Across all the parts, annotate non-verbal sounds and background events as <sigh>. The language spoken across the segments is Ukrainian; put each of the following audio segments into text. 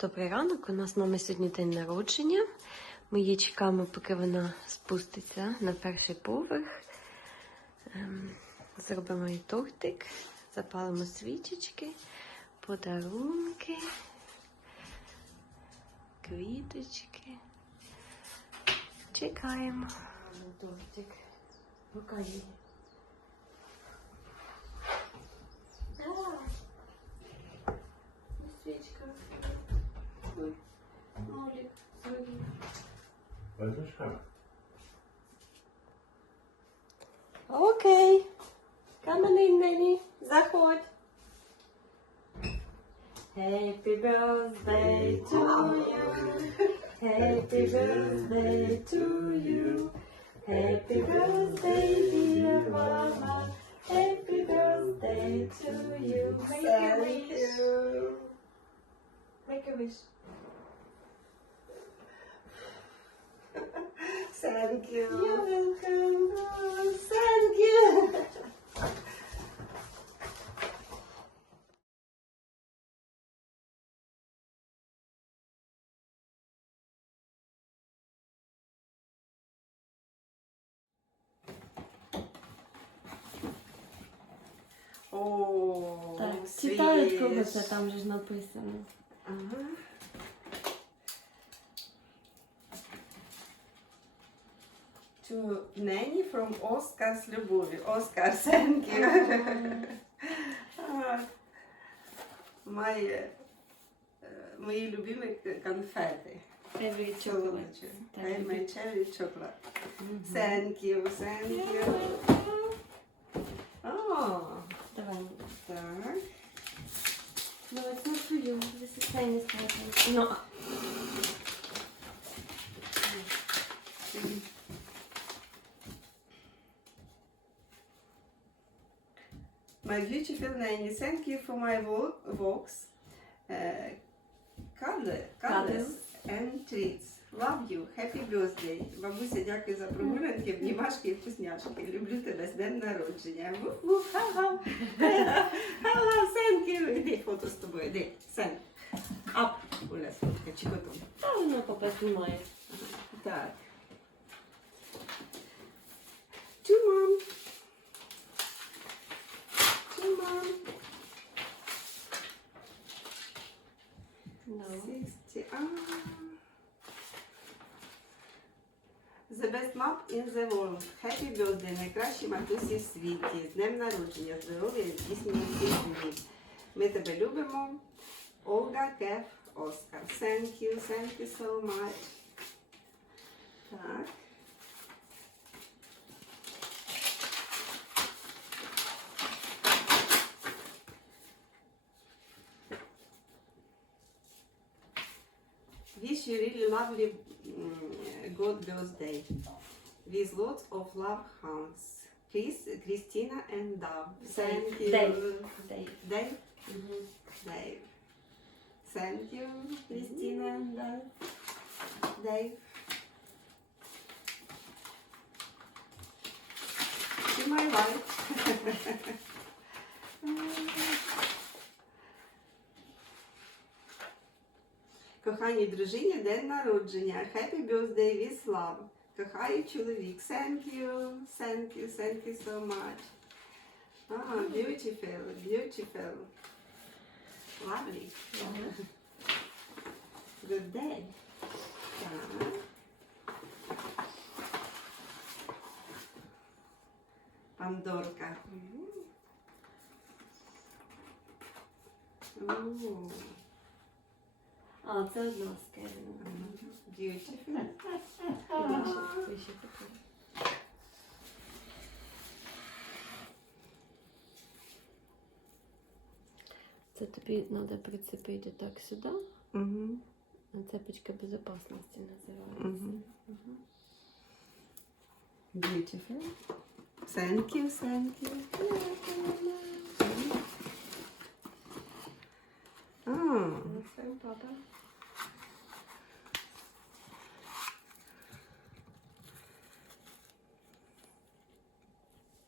Добрий ранок. У нас мами сьогодні день народження. Ми її чекаємо, поки вона спуститься на перший поверх. Ем, Зробимо їй тортик, запалимо свічечки, подарунки, квіточки. Чекаємо. Тортик. Рука її. Нолик, сьогодні. Батюшка, Окей. Кам'яний нені, заходь. Happy birthday to you. Happy birthday to you. Happy birthday, dear mama. Happy birthday to you. Make a wish. Make a wish. Thank you. You're welcome. Thank you. О, Так, свіж. читають кого це там же ж написано. Ага. To Nanny from Oscar з любов'ю. Оскар, thank you. А, Мої, е, мої любимі конфети. Every chocolate. Солодощі. Так. I my cherry chocolate. Thank you, thank you. О, Давай. так. No, it's not for you. This is Chinese present. No. My beautiful nanny, thank you for my walks, uh, cuddle, cuddles and treats. Love you, happy birthday. Бабуся, дякую за прогулянки, обнімашки і вкусняшки. Люблю тебе з днем народження. Ха-ха. <laughs> Ха-ха, thank you. Іди фото з тобою, іди, сен. Ап, Оля, сфотка, чи потом. Та воно папа знімає. Так. To mom. To mom. No. 60. Ah. The best mom in the world. Happy birthday, найкращі матусі в світі. З днем народження, здоров'я, здійснення всіх мрій. Ми тебе любимо. Ольга Кеф Оскар. Thank you, thank you so much. Так. Wish you really lovely mm, good birthday with lots of love hands. Chris, Christina and Dove. Thank you. Dave. Dave. Dave. Mhm. Dave. Thank you, Christina and Dave. Dave. To my wife. <laughs> Коханій дружині день народження. Happy birthday love. Кохаю чоловік. Thank you, thank you, thank you so much. Ah, beautiful, beautiful. Lovely. Good day. Так. Пандорка. Ooh, А, це одна вище таке. Це тобі треба прицепити так сюди. Мгм. Цепочка безопасности називається. Мгм. Beautiful. Thank you, thank you. Ah, папа.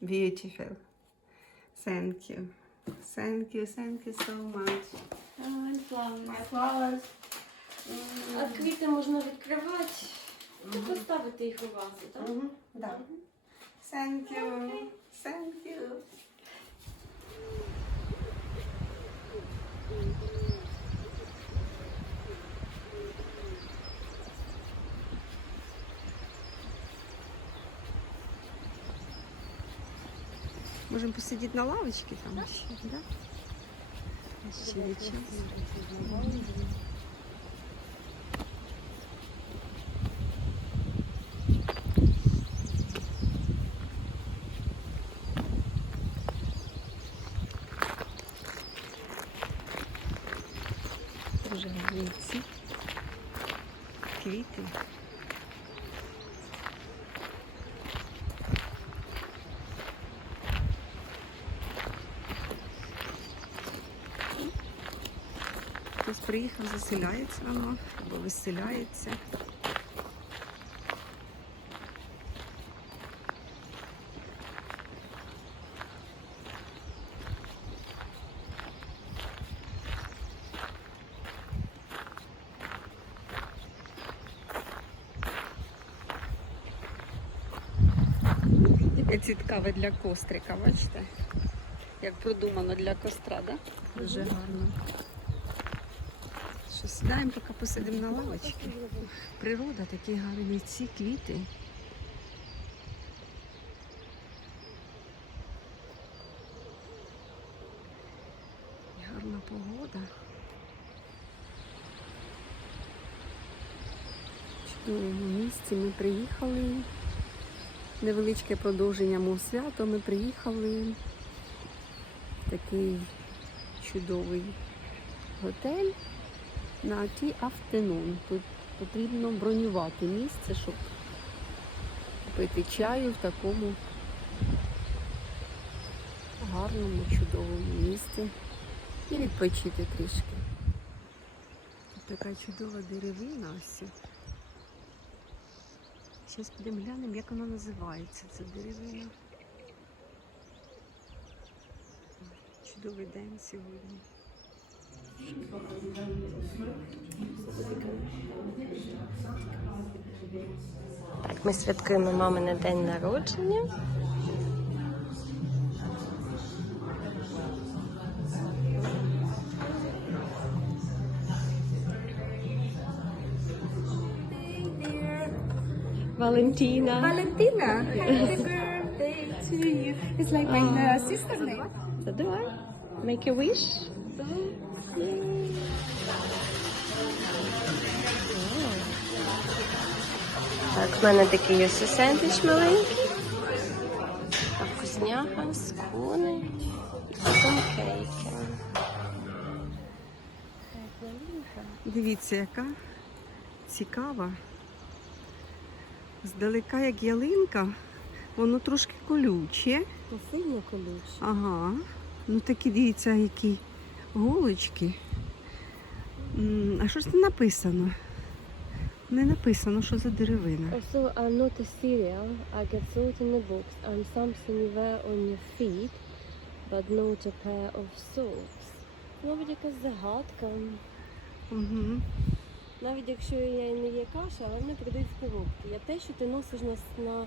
beautiful. Thank you. Thank you, thank you so much. Oh, and flowers. My flowers. А квіти можна відкривати Mm і поставити їх у вазу, так? Мгм, Да. Thank you. Thank you. Можемо посидіти на лавочці там ще, да? Ще є час. Дуже гарні ці квіти. Хтось приїхав, заселяється воно або виселяється. Яке цікаве для кострика, бачите? Як продумано для костра, так? Да? Дуже гарно. Що сідаємо, поки посидимо на лавочці. Природа, такі гарні ці квіти. Гарна погода. Чудовому місці ми приїхали. Невеличке продовження мов свято. Ми приїхали такий чудовий готель на ті afternoon. Тут потрібно бронювати місце, щоб пити чаю в такому гарному, чудовому місці і відпочити трішки. Така чудова деревина ось. Зараз підемо глянемо, як вона називається, ця деревина. Чудовий день сьогодні. Так, ми святкуємо мамине день народження. Валентина. Valentina, happy birthday to you. It's like my uh, sister's name. So do I. Make a wish. Так, в мене такий ось сендвіч маленький. А вкусняха з куни. Потім кейки. Дивіться, яка цікава. Здалека, як ялинка, воно трошки колюче. Сильно колюче. Ага. Ну такі дивіться, які голочки. А що ж це написано? Не написано, що за деревина. Also, I'm not a cereal. I get sold in the books. I'm something you wear on your feet, but not a pair of socks. Мабуть, якась загадка. Угу. Навіть якщо я і не є каша, але вони продають в коробки. Я те, що ти носиш на, на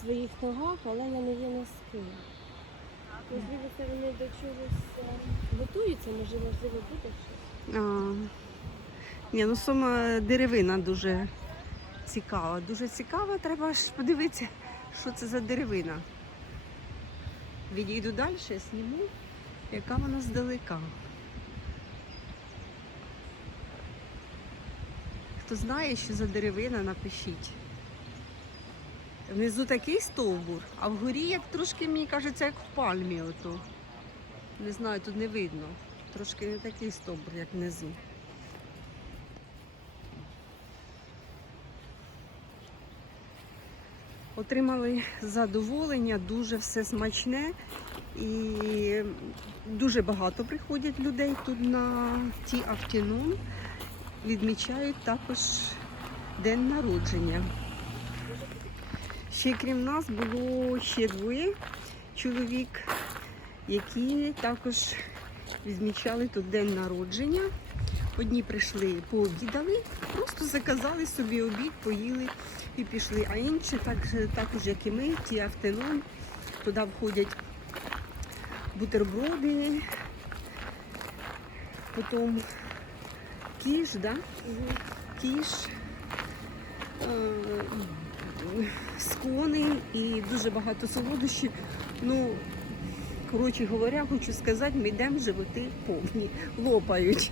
своїх ногах, але я не є носки. Можливо, це вони до чогось е, готуються, може, можливо, буде щось. А, ні, ну сама деревина дуже цікава. Дуже цікава, треба ж подивитися, що це за деревина. Відійду далі, зніму, яка вона здалека. Хто знає, що за деревина, напишіть. Внизу такий стовбур, а вгорі як трошки, мені кажеться, як в пальмі ото. Не знаю, тут не видно. Трошки не такий стовбур, як внизу. Отримали задоволення, дуже все смачне і дуже багато приходять людей тут на ті afternoon. Відмічають також день народження. Ще крім нас було ще двоє чоловік, які також відмічали тут день народження. Одні прийшли, пообідали, просто заказали собі обід, поїли і пішли. А інші, так, також як і ми, ті автоном, туди входять бутерброди, потім кіш, да? кіш, е, скони і дуже багато солодощів. Ну, коротше говоря, хочу сказати, ми йдемо животи повні, лопають.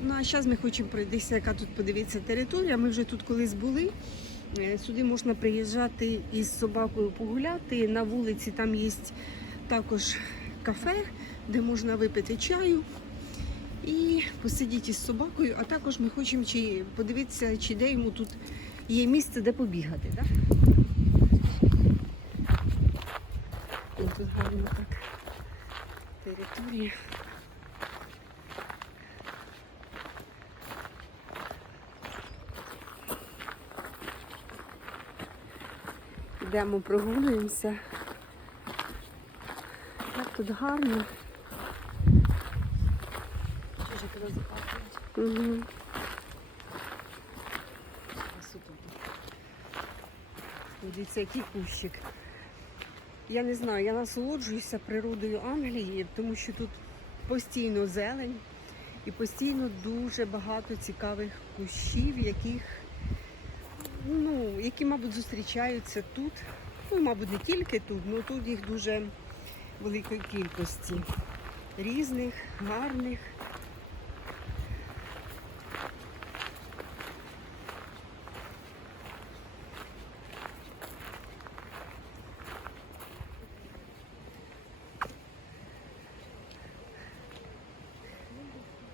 Ну а зараз ми хочемо пройтися, яка тут подивіться територія. Ми вже тут колись були. Е, Сюди можна приїжджати із собакою погуляти. На вулиці там є також кафе, де можна випити чаю і посидіти із собакою. А також ми хочемо чи подивитися, чи де йому тут є місце, де побігати. Ось Тут гарно так територія. Йдемо прогулюємося. Як тут гарно. Дуже коли запахують. Угу. Дивіться, який кущик. Я не знаю, я насолоджуюся природою Англії, тому що тут постійно зелень і постійно дуже багато цікавих кущів, яких, ну, які, мабуть, зустрічаються тут. Ну, мабуть, не тільки тут, але тут їх дуже великої кількості. Різних, гарних.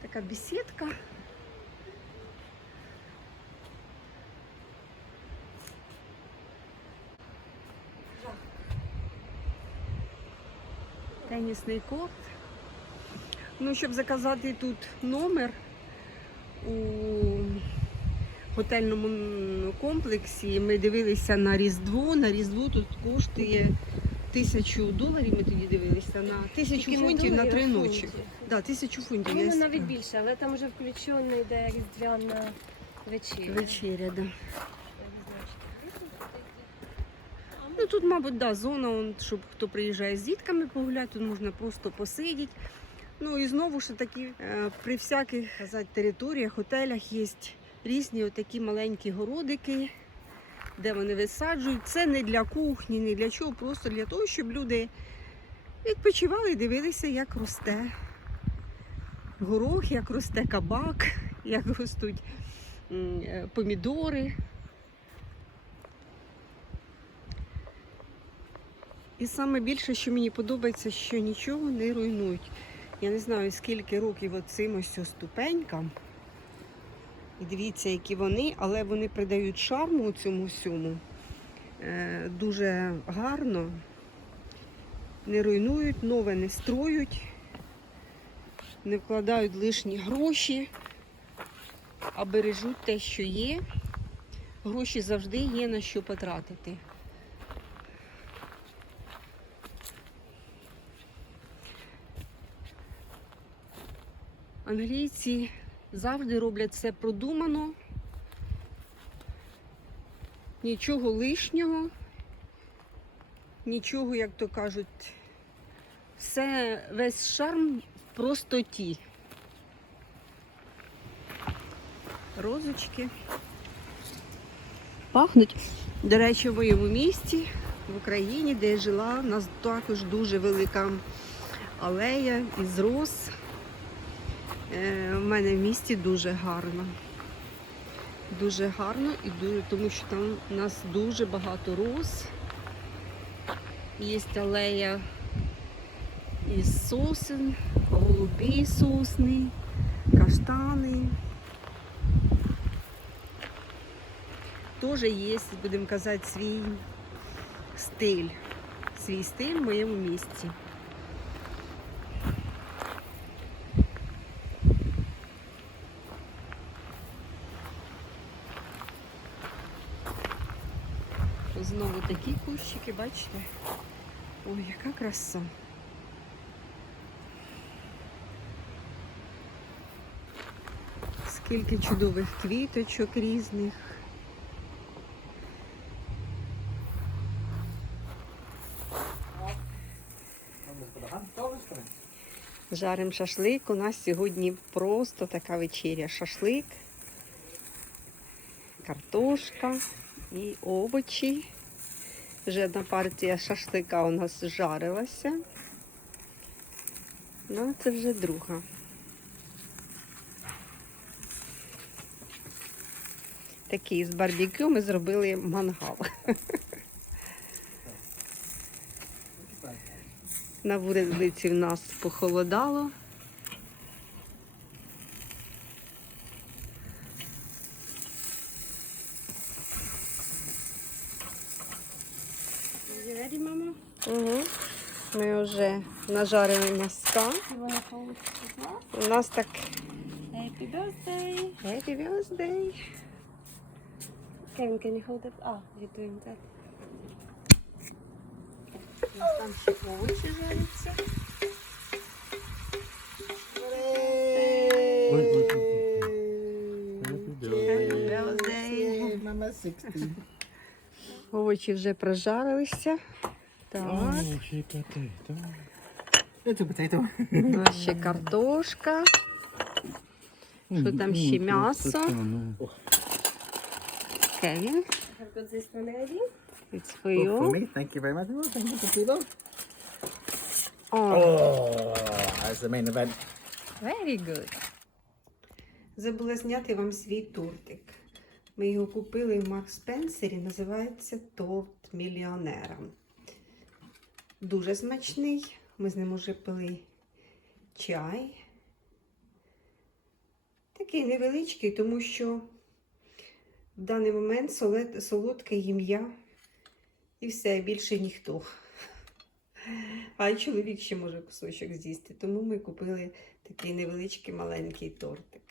Така бесідка. Тенісний корт. Ну, щоб заказати тут номер у готельному комплексі, ми дивилися на Різдво. На Різдво тут коштує тисячу доларів. Ми тоді дивилися на тисячу фунтів на три ночі. Да, тисячу фунтів. Ну, навіть більше, але там вже включено йде різдвяна вечеря. вечеря, да. Я не знаю, чи Ну тут, мабуть, да, зона, он, щоб хто приїжджає з дітками погуляти, тут можна просто посидіти. Ну і знову ж таки, е, при всяких казати, територіях, готелях є різні отакі маленькі городики, де вони висаджують. Це не для кухні, не для чого, просто для того, щоб люди відпочивали і дивилися, як росте горох, як росте кабак, як ростуть е, помідори. І саме більше, що мені подобається, що нічого не руйнують. Я не знаю, скільки років оцим ось ступенькам. І дивіться, які вони, але вони придають шарму цьому всьому. Е, дуже гарно. Не руйнують, нове не строють, не вкладають лишні гроші, а бережуть те, що є. Гроші завжди є на що потратити. Англійці завжди роблять все продумано, нічого лишнього, нічого, як то кажуть, все весь шарм в простоті. Розочки. Пахнуть. До речі, в моєму місті, в Україні, де я жила, у нас також дуже велика алея із роз. Е, в мене в місті дуже гарно. Дуже гарно, і дуже, тому що там у нас дуже багато роз. Є алея із сосен, голубі сосни, каштани. Теж є, будемо казати, свій стиль. Свій стиль в моєму місті. Знову такі кущики, бачите? Ой, яка краса. Скільки чудових квіточок різних. Жарим шашлик. У нас сьогодні просто така вечеря. Шашлик, картошка і овочі. Вже одна партія шашлика у нас жарилася. Ну, це вже друга. Такий з барбекю ми зробили мангал. На вулиці в нас похолодало. You ready, Mama? Угу. Ми вже нажарили. You well? У нас так Happy birthday! Happy birthday. Kevin, can you hold it? Oh, you're doing that. У нас там ще овочі жаряться. Ой, ой, ой. Happy birthday. Mama 60. Овочі вже прожарилися. Так. Oh. У нас ще картошка. Що там ще м'ясо? Кевін. Have got this one ready? It's for Oh, for you. me, thank you very much. Oh, thank you, potato. О, Oh, that's the main event. very good. Забула зняти вам свій тортик. Ми його купили в Марк Спенсері. Називається торт мільйонера. Дуже смачний. Ми з ним уже пили чай. Такий невеличкий, тому що в даний момент солодке їм я і все, більше ніхто. А й чоловік ще може кусочок з'їсти. Тому ми купили такий невеличкий маленький тортик.